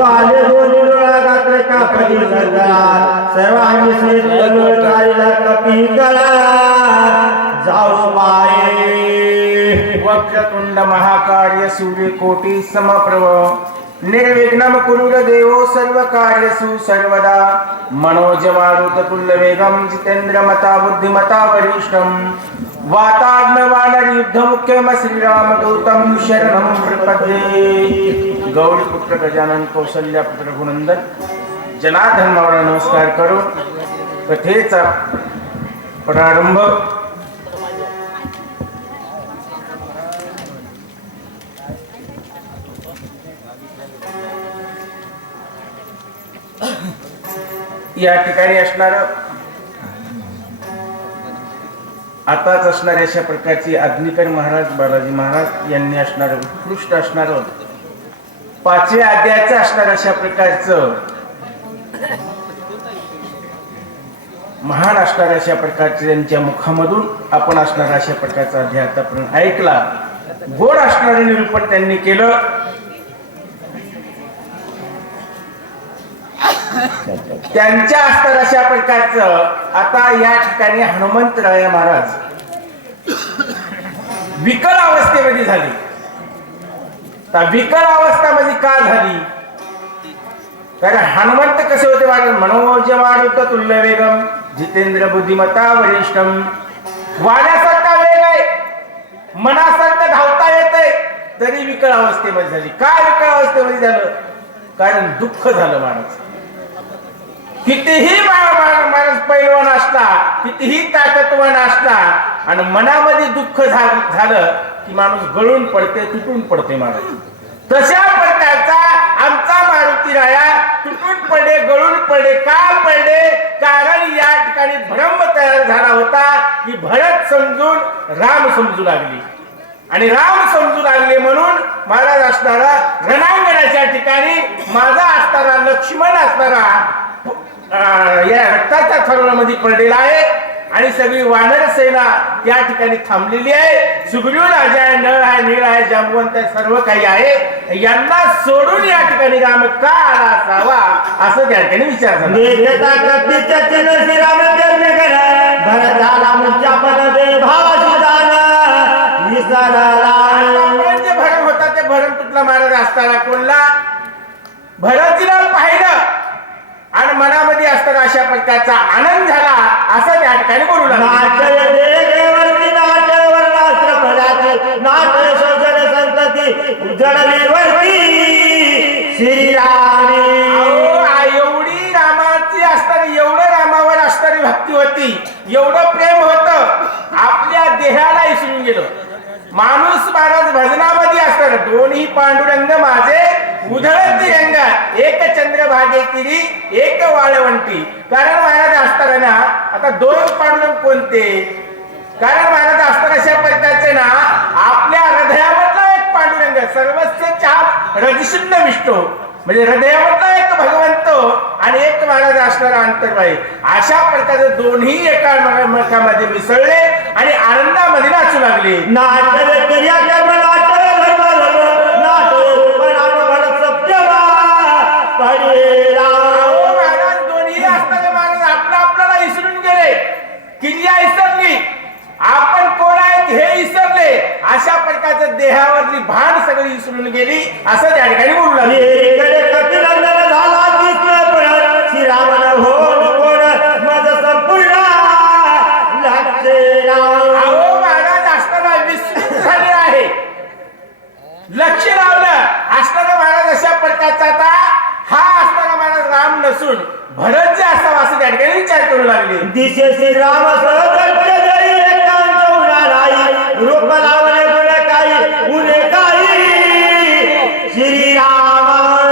आले दोन्ही डोळा गात्र कापडी सरदार सहित कपी जाऊ माये. वक्रतुंड महाकार्य सूर्यकोटी समप्रभ. निर्विघ्नम कुरुर देवो सर्व कार्यसु सर्वदा. मनोज मारुत तुल्य वेगम जितेंद्र मता बुद्धिमता वरिष्ठम. वाताग्न वानर युद्ध मुख्यम श्रीराम दूतम शरणम प्रपद्ये गजानन कौशल्यापुत्र गुणंदन जनार्दन नमस्कार करून कथेचा प्रारंभ. या ठिकाणी असणारं आताच असणाऱ्या अशा प्रकारची अग्निकर महाराज बालाजी महाराज यांनी असणार उत्कृष्ट असणार. पाचव्या आद्याचं असणार अशा प्रकारचं. महान असणाऱ्या अशा प्रकारचे त्यांच्या मुखामधून आपण असणारा अशा प्रकारचा अध्याय आतापर्यंत ऐकला. गोड असणारे निरूपण त्यांनी केलं. त्यांच्या असतात अशा प्रकारचं आता या ठिकाणी हनुमंतराय महाराज विकल अवस्थेमध्ये झाली. विकल अवस्था म्हणजे का झाली? कारण हनुमंत कसे होते महाराज मनोज मारुत तुल्य वेगम जितेंद्र बुद्धिमत्ता वरिष्ठम. वाण्यासारखा वेग आहे मनासारखं धावता येते तरी विकळ अवस्थेमध्ये झाली. काय विकळ अवस्थेमध्ये झालं? कारण दुःख झालं महाराज कितीही माणूस पैलवान असला कितीही ताकदवान असला आणि मनामध्ये दुःख झालं की माणूस गळून पडते तुटून पडते माणूस. तशा प्रकारचा आमचा मारुती राया तुटून पडे गळून पडे का पडले कारण या ठिकाणी भ्रम तयार झाला होता की भरत समजून राम समजू लागली. आणि राम समजू लागले म्हणून महाराज असणारा रणांगणाच्या ठिकाणी माझा असणारा लक्ष्मण असणारा या रक्ताच्या थरुणामध्ये पडलेला आहे आणि सगळी वानर सेना या ठिकाणी थांबलेली आहे. सुग्रीव राजा आहे नळ आहे नीळ आहे जांबवंत आहे सर्व काही आहे. यांना सोडून या ठिकाणी राम का आला असावा असं त्या ठिकाणी विचार करा जे भरण होता ते भरण तुटला महाराज असताना कोणला? भरतीला पाहिलं. अशा प्रकारचा आनंद झाला असं त्या ठिकाणी बोलू एवढी रामाची असताना एवढं रामावर असणारी भक्ती होती एवढं प्रेम होत आपल्या देहाला इसरून गेलं. माणूस महाराज भजनामध्ये असताना दोन्ही पांडुरंग माझे उधळती रंगा एक चंद्रभागे तिरी एक वाळवंटी. कारण महाराज असताना ना आता दोन पांडुरंग कोणते? कारण महाराज असताना अशा प्रकारचे ना आपल्या हृदयामधला एक पांडुरंग सर्वस्व चार रजशुद्ध विष्णू. म्हणजे हृदयामधला एक भगवंत आणि एक महाराज असणारा अंतर्बाई अशा प्रकारचे दोन्ही एका मुखामध्ये मिसळले आणि आनंदामध्ये नाचू लागले. नाटय महाराज दोन्ही असताना महाराज आपल्याला गेले किल्ल्या आपण कोण आहेत हे इसरले अशा प्रकारचं देहावरली भान सगळी इसरून गेली असं त्या ठिकाणी बोलू लागले आहे लक्ष लावलं. असताना महाराज अशा प्रकारचा आता हा असताना महाराज राम नसून भरत जे असावा असं त्या ठिकाणी विचार करू लागले. दिशे रूप गुण काही उणे काही श्रीराम.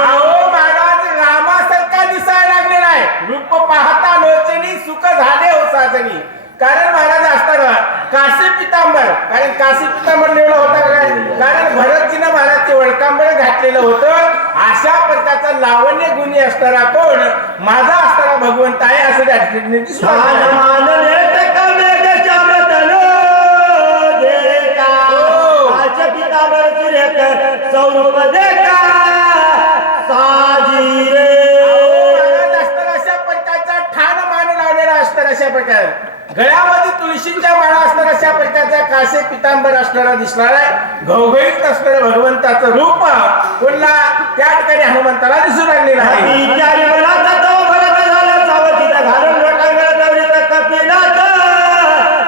अहो महाराज रामासारखा दिसायला लागलेला आहे. रूप पाहता लोचनी सुख झाले हो साजनी. कारण महाराज असताना काशी पितांबर. कारण काशी पितांबर लिहिलं होता काय? कारण भरतजीनं महाराज ते वळकांबर घातलेलं होतं. अशा प्रकारचा लावण्य गुणी असणारा कोण? माझा असताना भगवंत आहे असं त्या ठिकाणी हो. अशा ठाण मान लावलेला असतात अशा प्रकारे. गळ्यामध्ये तुळशीच्या माळा असणार अशा प्रकारचा कासे पितांबर असणारा दिसणारा घवघवीत असणारं भगवंताचं रूप पुन्हा त्या ठिकाणी हनुमंताला दिसून राहिलेलं आहे. भरत झाला सावधीत घालून लोटांगण दवडीत कपिलात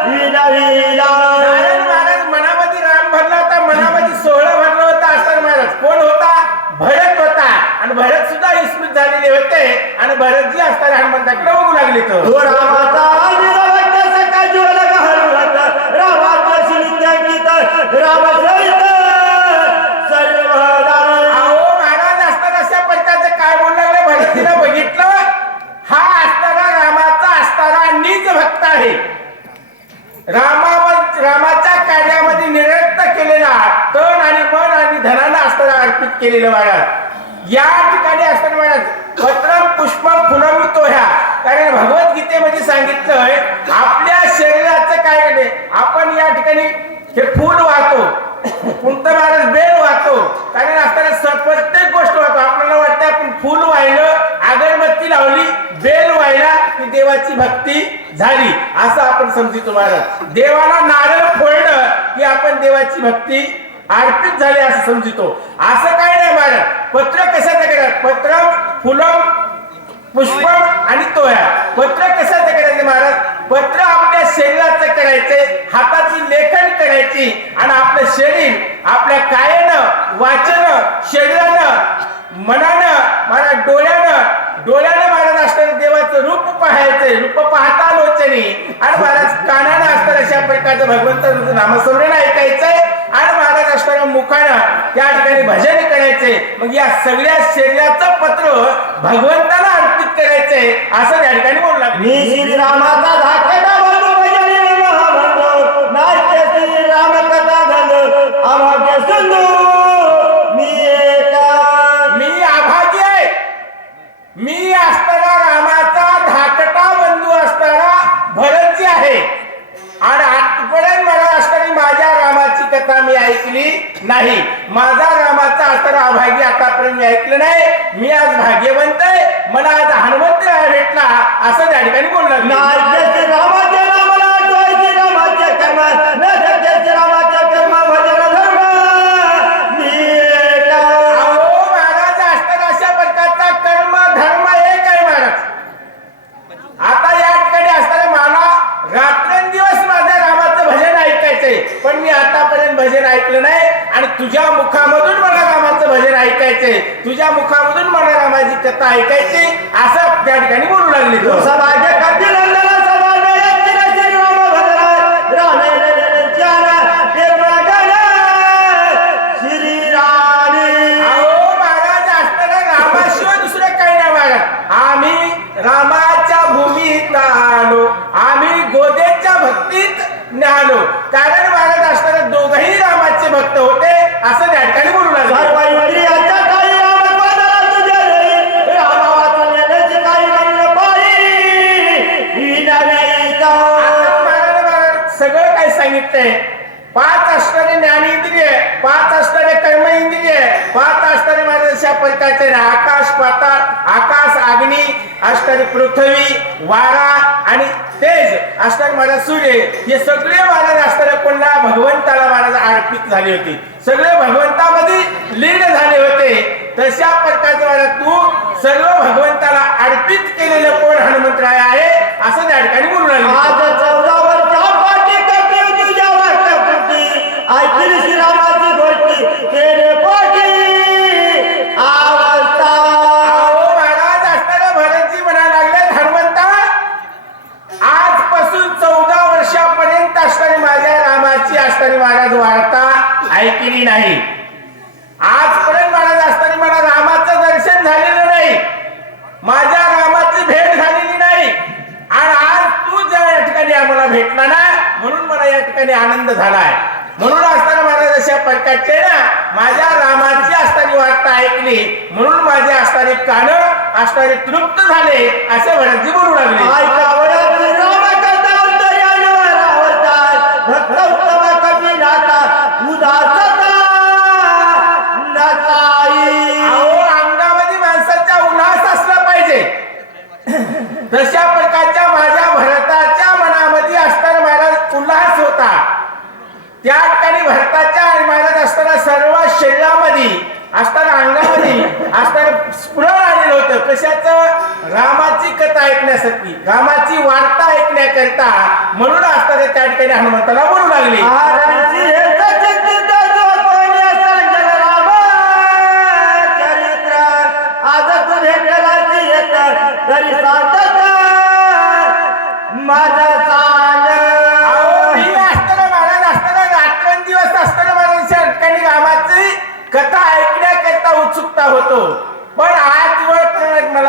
विना विना नारायण महाराज मनामध्ये राम भरला होता मनामध्ये सोहळा भरला होता असताना महाराज. कोण होता? भरत होता. आणि भरत सुद्धा विस्मित झालेले होते. आणि भरतजी असताना हनुमंताकडे बघू लागले तो रामावर रामाच्या कार्यामध्ये निरक्त केलेला तण आणि मन आणि धनानं असताना अर्पित केलेलं महाराज. या ठिकाणी असताना महाराज पत्रम पुष्प फुलवितो ह्या. कारण भगवद्गीतेमध्ये सांगितलंय आपल्या शरीराचं काय आपण या ठिकाणी हे फूल वाहतो. कोणता महाराज बेल वाहतो. कारण असताना स- प्रत्येक गोष्ट वाहतो. आपल्याला वाटतं आपण फुल वाहिलं अगरबत्ती लावली बेल वाहिला की देवाची भक्ती झाली. असं आपण समजितो महाराज. देवाला नारळ फोडलं की आपण देवाची भक्ती अर्पित झाली असं समजितो. असं काय नाही महाराज. पत्र कशाचं करत पत्र फुलं पुष्प आणि तोया. पत्र कशाचं करायचं महाराज? पत्र आपल्या शरीराचं करायचंय हाताची लेखन करायची आणि आपलं शरीर आपल्या कायानं वाचन शरीरानं मनानं मला डोळ्यानं डोळ्यानं महाराज असताना देवाचं रूप पाहायचंय रूप पाहता लोचनी आणि महाराज कानानं असणार अशा प्रकारचं भगवंताचं नामस्मरण ऐकायचंय आणि महाराज असणाऱ्या मुखानं त्या ठिकाणी भजन करायचंय मग या सगळ्या शरीराचं पत्र भगवंताला करायचंय असं त्या ठिकाणी बोलू लागले. मी श्रीरामाचा धाकटा बंधू भजनी महाबंधू. नाट्य श्रीराम कथा गंध अभाग्य सिंधू. मी एका मी अभागी आहे. मी असताना रामाचा धाकटा बंधू असताना भरतजी आहे. आणि आजपर्यंत मला असताना माझ्या रामाची कथा मी ऐकली नाही. माझा रामाचा अभागी आतापर्यंत मी ऐकलं नाही. मी आज भाग्यवंत आहे. मला आज हनुमंत भेटला. असं त्या ठिकाणी बोलला कर्म पण मी आतापर्यंत भजन ऐकलं नाही. आणि तुझ्या मुखामधून भजन ऐकायचंय तुझ्या मुखामधून मला माझी कथा ऐकायची. असं त्या ठिकाणी बोलू लागले सांगितले पाच असणारे ज्ञान इंद्रिय पाच असणारे कर्म इंद्रिय पाच असणारे माझ्या अशा प्रकारचे आकाश पाताळ आकाश अग्नी असणारी पृथ्वी वारा आणि तेज असणारे माझा सूर्य. हे सगळे महाराज असणारे कोणला? भगवंताला महाराज अर्पित झाले होते. सगळे भगवंतामध्ये लीन झाले होते. तशा प्रकारचे महाराज तू सर्व भगवंताला अर्पित केलेलं कोण हनुमंतराय आहे? असं त्या ठिकाणी बोलू लागले आज चौदा वर्षा पाठी करते तुझ्या वाटपुटी ऐकली श्रीरामाची गोष्टी तेरे पाठी अवस्था अहो महाराज असताना भरतजी म्हणायला लागले हनुमंता आजपासून चौदा वर्षापर्यंत असताना माझ्या रामाची असताना महाराज वार्ता ऐकली नाही आजपर्यंत महाराज असताना मला रामाचं दर्शन झालेलं नाही माझ्या रामाची भेट झालेली नाही आणि आज तू ज्या या ठिकाणी आम्हाला भेटला ना म्हणून मला या ठिकाणी आनंद झालाय म्हणून असताना महाराज अशा प्रकारचे ना माझ्या रामाची असताना वार्ता ऐकली म्हणून माझे असताना कान असताना तृप्त झाले असे भरतजी बोलू लागले ऐकावया श्रीराम कथा अंतर्यान रावतात भक्त उत्तम कपिनाथा उदासता नसाई अहो अंगामध्ये माणसाचा उल्हास असला पाहिजे तशा प्रकारच्या माझ्या भरताच्या मनामध्ये त्या ठिकाणी भरताच्या आणि महाराज असताना सर्व शरीरामध्ये असताना अंगामध्ये असताना स्फुरण आलेलं होतं कशाचं रामाची कथा ऐकण्यासाठी रामाची वार्ता ऐकण्याकरता म्हणून असताना त्या ठिकाणी हनुमंताला बोलू लागले. तरी सांगत माझा सांग अहो, मी असताना महाराज असताना रात्रंदिवस असताना ठिकाणी कथा ऐकण्याकरता उत्सुकता होतो.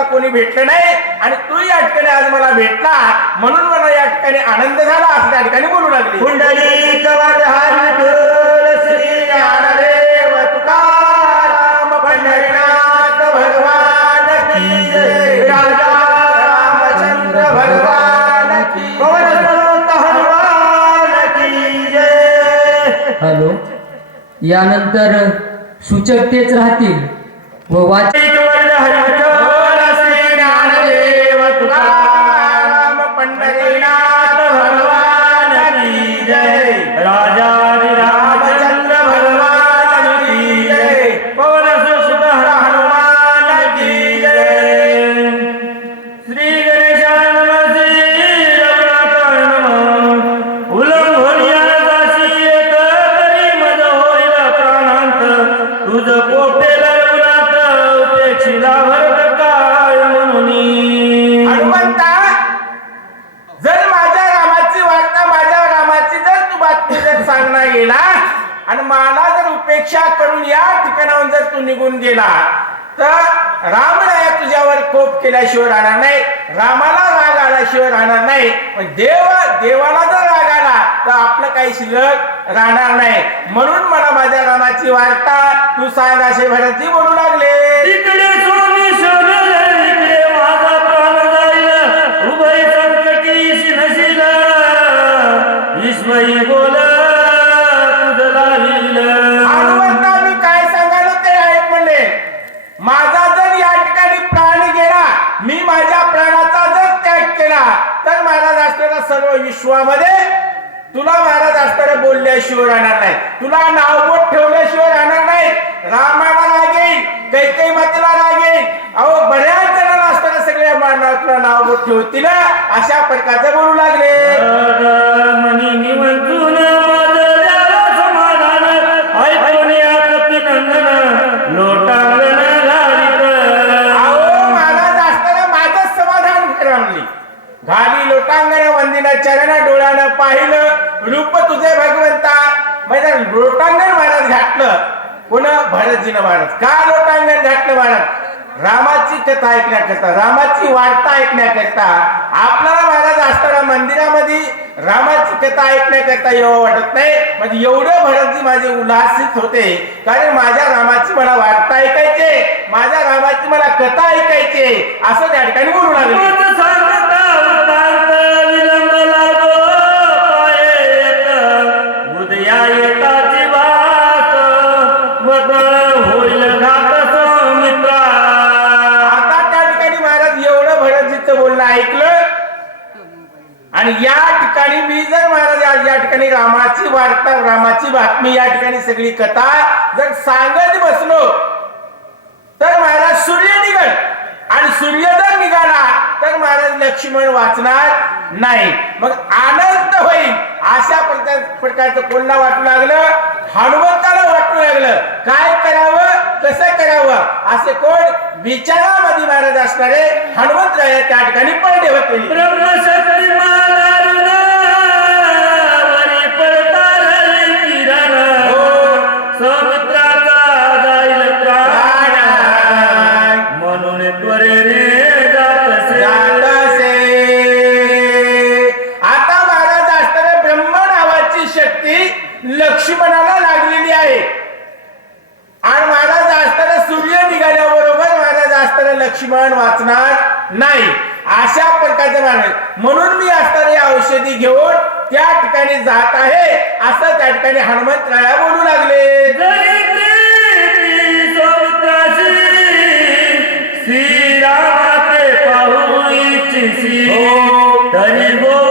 कोणी भेटलं नाही आणि तू या ठिकाणी आज मला भेटला. म्हणून मला या ठिकाणी आनंद झाला असं त्या ठिकाणी बोलू लागले. कुंडली कवच हरी विठ्ठल श्री ज्ञानदेव तुकाराम पंढरीनाथ भगवान की जय. राजा रामचंद्र भगवान की पवन सुत हनुमान की जय. हॅलो. यानंतर सूचक तेच राहतील व वाच तू निघून गेला तर रामराया तुझ्यावर कोप केल्याशिवाय राहणार नाही. रामाला राग आल्याशिवाय राहणार नाही. पण देव देवाला जर राग आला तर आपलं काही शिल्लक राहणार नाही. म्हणून मला माझ्या रामाची वार्ता तू सांग असे भरती बोलू लागले. इकडे स्वामी शोधले इकडे माझा प्राण जाईल. उभय संकटी नशील. ईश्वरी बोल सर्व विश्वामध्ये तुला महाराज असताना बोलल्याशिवाय राहणार नाही तुला नावबोट ठेवल्याशिवाय राहणार नाही रामाला लागेल कैकई मातेला लागेल अहो बऱ्याच जणांना असताना सगळ्या मानवाला तुला नावबोट ठेवतील अशा प्रकारचं बोलू लागले चरणा डोळ्यानं पाहिलं रूप तुझे भगवंता. म्हणजे लोटांगण महाराज घातलं. कोण भरतजीनं महाराज का लोटांगण घातलं महाराज रामाची कथा ऐकण्याकरता रामाची वार्ता ऐकण्याकरता. आपल्याला महाराज असताना मंदिरामध्ये रामाची कथा ऐकण्याकरता येऊ वाटत नाही. म्हणजे एवढं भरतजी माझे उल्हासित होते. कारण माझ्या रामाची मला वार्ता ऐकायचे. माझ्या रामाची मला कथा ऐकायचे. असं त्या ठिकाणी बोलू लागले. आणि या ठिकाणी मी जर महाराज या- या ठिकाणी रामाची वार्ता रामाची बातमी या ठिकाणी सगळी कथा जर सांगत बसलो तर महाराज सूर्य निघल. आणि सूर्य जर निघाला तर महाराज लक्ष्मण वाचणार नाही. मग आनंद होईल. अशा प्रकार प्रकारचं कोणला वाटू लागलं? हनुमंताला वाटू लागलं. काय करावं? कसं करावं? असे कोण विचारामध्ये महाराज असणारे हनुमंतराय त्या ठिकाणी पडले होते. लक्ष्मण वाचणार नाही. अशा प्रकारचे महाराज म्हणून मी या औषधी घेऊन त्या ठिकाणी जात आहे. असं त्या ठिकाणी हनुमंतराया बोलू लागले. श्रीरामाचे पाहू इच्छिसी तरी बोलू.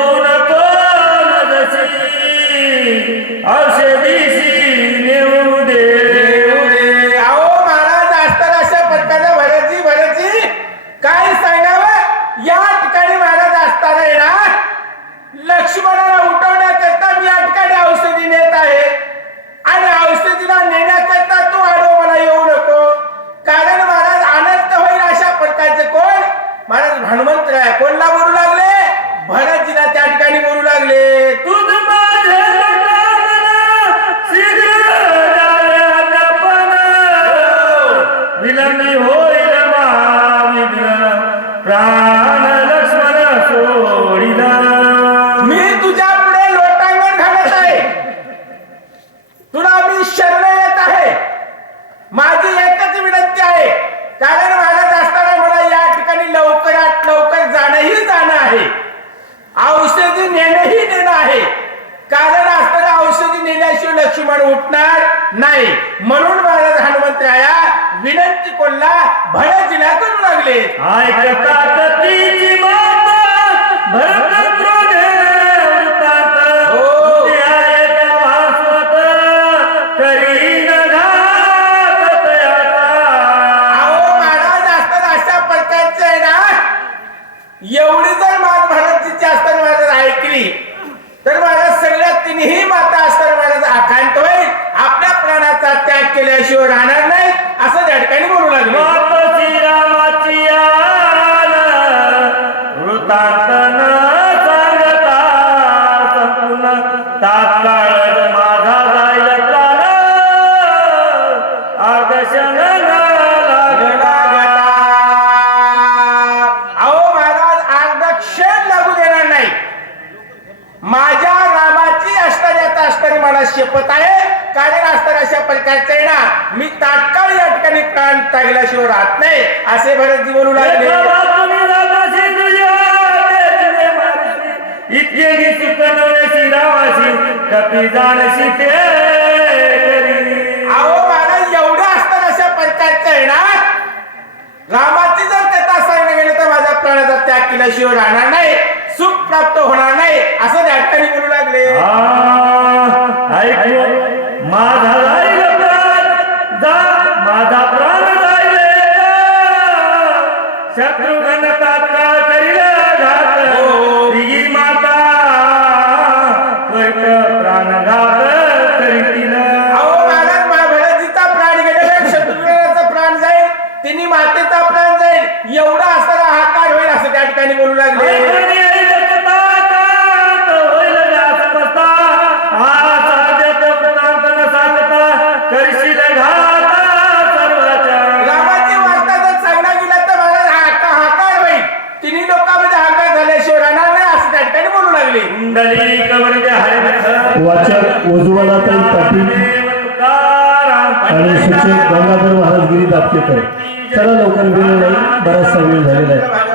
असताना अशा प्रकारचे आहे ना. एवढी जर मात महाराजची असताना महाराज ऐकली तर महाराज सगळ्यात तिन्ही माता असताना महाराज आकांत होईल. आपल्या प्राणाचा त्याग केल्याशिवाय राहणार नाही. त्या ठिकाणी बोलू लागले. मात श्रीरामाची आन, वृत्तांत न सांगता संपूर्ण तात्काळ माझा जाईल प्राण आदर्शन अहो महाराज लागू देणार नाही. माझ्या रामाची असताना आता असताना मला शपथ आहे. कारण असताना अशा प्रकारचे आहे ना मी तात्काळ प्राण टाकल्याशिवाय राहत नाही. असे भरतजी बोलू लागले. इतके सुखनवे श्रीरामाशी कपी जाणशी ते अहो महाराज एवढं असताना अशा प्रकारचं आहे ना? रामाची जर कथा सांगणं गेलं तर माझ्या प्राणाचा त्याग केल्याशिवाय राहणार नाही. सुख प्राप्त होणार नाही. असं ठिकाणी बोलू लागले. माझा माझा शत्रुघ्न तात्काळ करील घात. हो. ही. माता कैक प्राणघात करील अहो महाराज महाभरतजीचा प्राण गेलेला शत्रुघ्नाचा प्राण जाईल तिन्ही मातेचा प्राण जाईल. एवढा असताना हाकार होईल असं त्या ठिकाणी बोलू लागले? उज्ज्वलाताई पाटील आणि शिक्षक गंगाधर महाराजगिरी दापकेकर चला लवकर वेळ नाही बराचसा वेळ झालेला आहे.